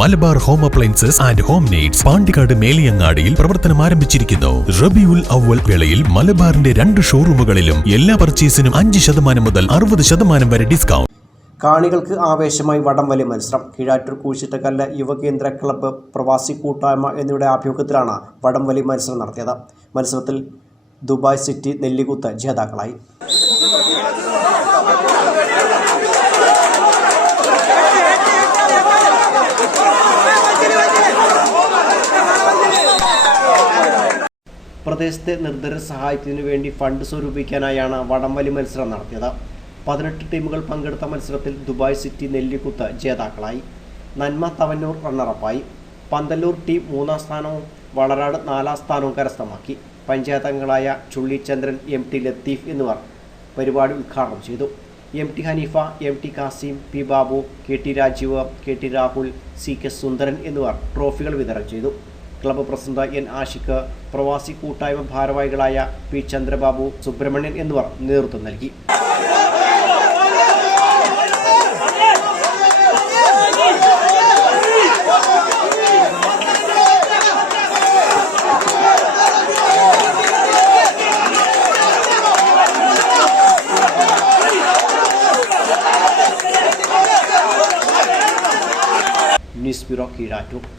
Malabar home appliances and home needs Pandikkad മേലിയങ്ങാടിയിൽ പ്രവർത്തനം ആരംഭിച്ചിരിക്കുന്നു. റബിയുൽ അവ്വൽ വേളയിൽ മലബാറിന്റെ 2 ഷോറൂമുകളിലും എല്ലാ പർച്ചേസിനും 5% മുതൽ 60% വരെ ഡിസ്കൗണ്ട്. കാണികൾക്ക് ആവേശമായി വടംവലി മത്സരം. കീഴാറ്റൂർ കൂച്ചിട്ടക്കല്ല് യുവകേന്ദ്ര ക്ലബ്ബ്, പ്രവാസി കൂട്ടായ്മ എന്നിവയുടെ ആഭിമുഖ്യത്തിലാണ് വടംവലി മത്സരം നടത്തിയത്. മത്സരത്തിൽ ദുബായ് സിറ്റി നെല്ലിക്കുത്ത് ജേതാക്കളായി. പ്രദേശത്തെ നിർധന സഹായത്തിനു വേണ്ടി ഫണ്ട് സ്വരൂപിക്കാനായാണ് വടംവലി മത്സരം നടത്തിയത്. 18 ടീമുകൾ പങ്കെടുത്ത മത്സരത്തിൽ ദുബായ് സിറ്റി നെല്ലിക്കുത്ത് ജേതാക്കളായി. നന്മ തവന്നൂർ റണ്ണറപ്പായി. പന്തല്ലൂർ ടീം 3ാം സ്ഥാനവും വളരാട് 4ാം സ്ഥാനവും കരസ്ഥമാക്കി. പഞ്ചായത്ത് അംഗങ്ങളായ ചുള്ളിചന്ദ്രൻ, MT ലത്തീഫ് എന്നിവർ പരിപാടി ഉദ്ഘാടനം ചെയ്തു. MT Haneefa, MT Kasim, P Babu, KT Rajeev, KT Rahul, CK സുന്ദരൻ എന്നിവർ ട്രോഫികൾ വിതരണം ചെയ്തു. ക്ലബ്ബ് പ്രസിഡന്റ് N ആഷിഖ്, പ്രവാസി കൂട്ടായ്മ ഭാരവാഹികളായ P ചന്ദ്രബാബു, സുബ്രഹ്മണ്യൻ എന്നിവർ നേതൃത്വം നൽകി. News bureau, Keezhattoor.